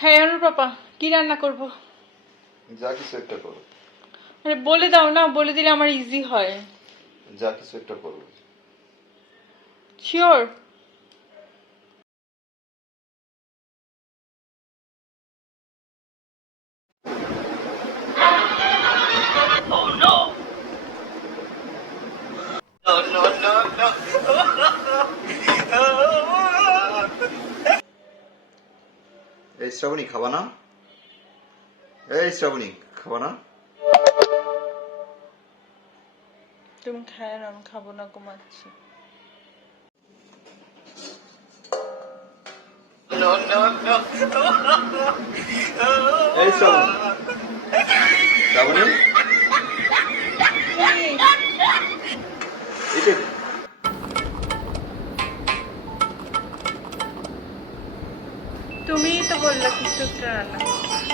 হ্যাঁ অনুর পাপা, কি রান্না করব? যা কিছু একটা করো। আরে বলে দাও না, বলে দিলে আমার ইজি হয়। যা কিছু একটা করো। শিওর? এই শ্রাবণী খাবা না? এই শ্রাবণী খাবা না? তুমি খায় না, আমি খাবো না, ঘুমাচ্ছি। এই শ্রাবণী, শ্রাবণী এটা তুমিই তো বললা কিছু একটা রান্না করতে।